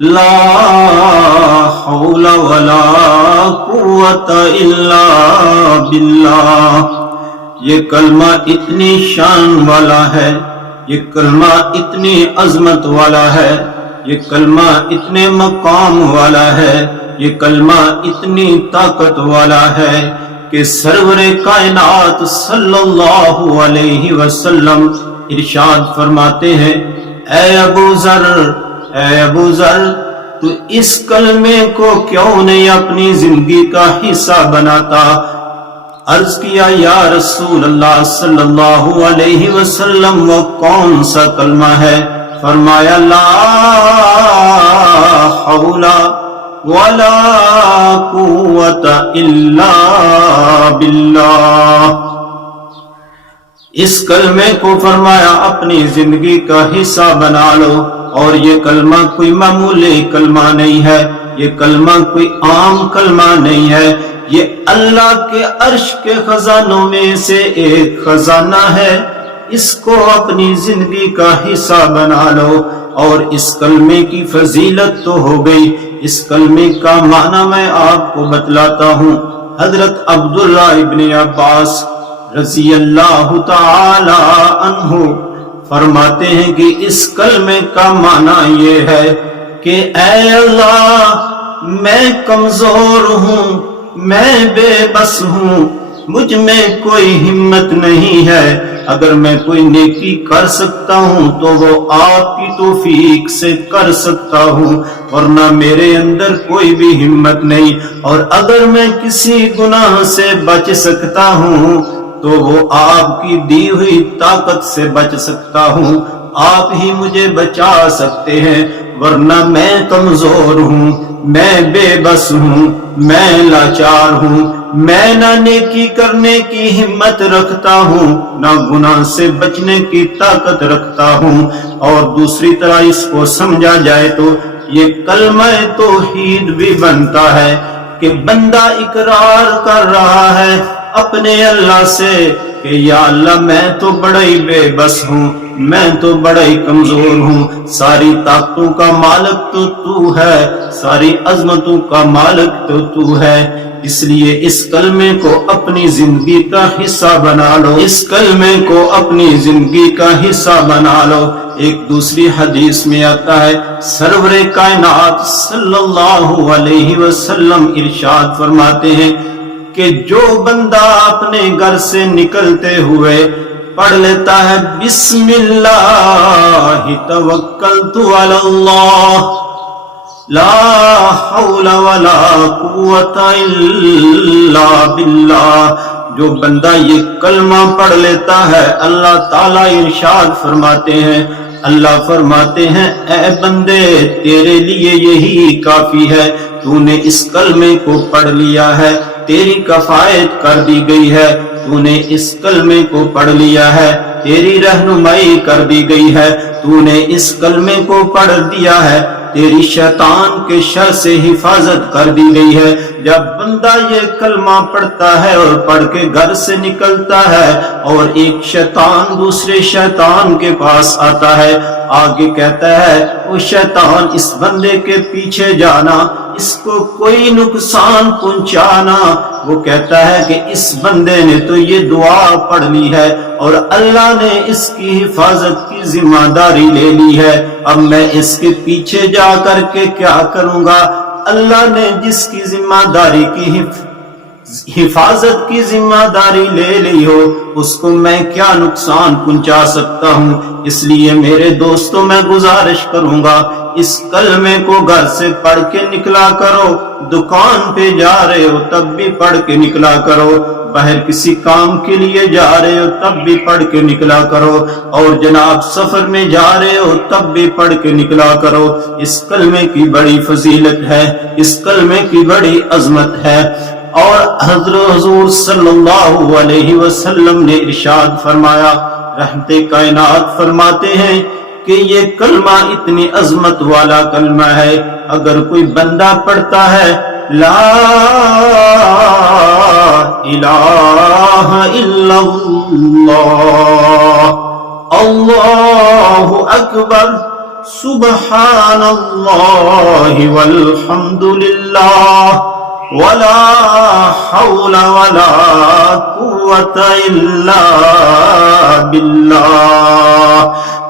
لا حول ولا قوت الا باللہ۔ یہ کلمہ اتنی شان والا ہے، یہ کلمہ اتنی عظمت والا ہے، یہ کلمہ اتنے مقام والا ہے، یہ کلمہ اتنی طاقت والا ہے کہ سرور کائنات صلی اللہ علیہ وسلم ارشاد فرماتے ہیں، اے ابو ذر، اے ابو ذر، تو اس کلمے کو کیوں نہیں اپنی زندگی کا حصہ بناتا؟ عرض کیا یا رسول اللہ صلی اللہ علیہ وسلم وہ کون سا کلمہ ہے؟ فرمایا لا حول ولا قوت الا باللہ۔ اس کلمے کو فرمایا اپنی زندگی کا حصہ بنا لو، اور یہ کلمہ کوئی معمولی کلمہ نہیں ہے، یہ کلمہ کوئی عام کلمہ نہیں ہے، یہ اللہ کے عرش کے خزانوں میں سے ایک خزانہ ہے۔ اس کو اپنی زندگی کا حصہ بنا لو۔ اور اس کلمے کی فضیلت تو ہو گئی، اس کلمے کا معنی میں آپ کو بتلاتا ہوں۔ حضرت عبداللہ ابن عباس رضی اللہ تعالی عنہ فرماتے ہیں کہ اس کلمے کا معنی یہ ہے کہ اے اللہ، میں کمزور ہوں، میں بے بس ہوں، مجھ میں کوئی ہمت نہیں ہے، اگر میں کوئی نیکی کر سکتا ہوں تو وہ آپ کی توفیق سے کر سکتا ہوں، ورنہ میرے اندر کوئی بھی ہمت نہیں، اور اگر میں کسی گناہ سے بچ سکتا ہوں تو وہ آپ کی دی ہوئی طاقت سے بچ سکتا ہوں، آپ ہی مجھے بچا سکتے ہیں، ورنہ میں کمزور ہوں، میں بے بس ہوں، میں لاچار ہوں، میں نہ نیکی کرنے کی ہمت رکھتا ہوں، نہ گناہ سے بچنے کی طاقت رکھتا ہوں۔ اور دوسری طرح اس کو سمجھا جائے تو یہ کلمہ توحید بھی بنتا ہے کہ بندہ اقرار کر رہا ہے اپنے اللہ سے کہ یا اللہ میں تو بڑا ہی بے بس ہوں، میں تو بڑا ہی کمزور ہوں، ساری طاقتوں کا مالک تو تو ہے، ساری عظمتوں کا مالک تو تو ہے۔ اس لیے اس کلمے کو اپنی زندگی کا حصہ بنا لو، اس کلمے کو اپنی زندگی کا حصہ بنا لو۔ ایک دوسری حدیث میں آتا ہے، سرور کائنات صلی اللہ علیہ وسلم ارشاد فرماتے ہیں کہ جو بندہ اپنے گھر سے نکلتے ہوئے پڑھ لیتا ہے بسم اللہ توکلت علی اللہ لا حول ولا قوت الا باللہ، جو بندہ یہ کلمہ پڑھ لیتا ہے، اللہ تعالیٰ ارشاد فرماتے ہیں، اللہ فرماتے ہیں اے بندے تیرے لیے یہی کافی ہے، تو نے اس کلمے کو پڑھ لیا ہے، تیری کفایت کر دی گئی ہے، تو نے اس کلمے کو پڑھ لیا ہے، تیری رہنمائی کر دی گئی ہے، تو نے اس کلمے کو پڑھ دیا ہے، تیری شیطان کے شر سے حفاظت کر دی گئی ہے۔ جب بندہ یہ کلمہ پڑھتا ہے اور پڑھ کے گھر سے نکلتا ہے اور ایک شیطان دوسرے شیطان کے پاس آتا ہے، آگے کہتا ہے وہ شیطان اس بندے کے پیچھے جانا، اس کو کوئی نقصان پہنچانا، وہ کہتا ہے کہ اس بندے نے تو یہ دعا پڑھ لی ہے اور اللہ نے اس کی حفاظت کی ذمہ داری لے لی ہے، اب میں اس کے پیچھے جا کر کے کیا کروں گا؟ اللہ نے جس کی ذمہ داری کی حفاظت کی ذمہ داری لے لی ہو، اس کو میں کیا نقصان پہنچا سکتا ہوں؟ اس لیے میرے دوستوں میں گزارش کروں گا اس کلمے کو گھر سے پڑھ کے نکلا کرو، دکان پہ جا رہے ہو تب بھی پڑھ کے نکلا کرو، باہر کسی کام کے لیے جا رہے ہو تب بھی پڑھ کے نکلا کرو، اور جناب سفر میں جا رہے ہو تب بھی پڑھ کے نکلا کرو۔ اس کلمے کی بڑی فضیلت ہے، اس کلمے کی بڑی عظمت ہے۔ اور حضور صلی اللہ علیہ وسلم نے ارشاد فرمایا، رحمت کائنات فرماتے ہیں کہ یہ کلمہ اتنی عظمت والا کلمہ ہے، اگر کوئی بندہ پڑھتا ہے لا الہ الا اللہ اللہ اکبر سبحان اللہ والحمدللہ ولا حول ولا قوت الا باللہ.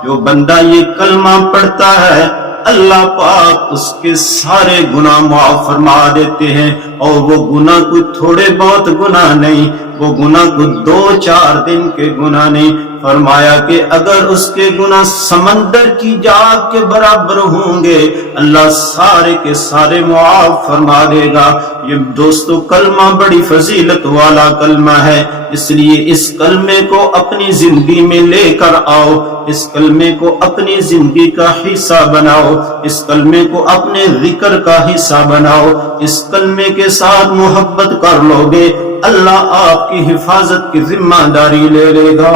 جو بندہ یہ کلمہ پڑھتا ہے اللہ پاک اس کے سارے گناہ معاف فرما دیتے ہیں. اور وہ گناہ کوئی تھوڑے بہت گناہ نہیں، وہ گناہ کوئی 2-4 دن کے گناہ نہیں. فرمایا کہ اگر اس کے گناہ سمندر کی جاگ کے برابر ہوں گے اللہ سارے کے سارے معاف فرما دے گا. یہ دوستو کلمہ بڑی فضیلت والا کلمہ ہے، اس لیے اس کلمے کو اپنی زندگی میں لے کر آؤ، اس کلمے کو اپنی زندگی کا حصہ بناؤ، اس کلمے کو اپنے ذکر کا حصہ بناؤ. اس کلمے کے ساتھ محبت کر لو گے اللہ آپ کی حفاظت کی ذمہ داری لے لے گا.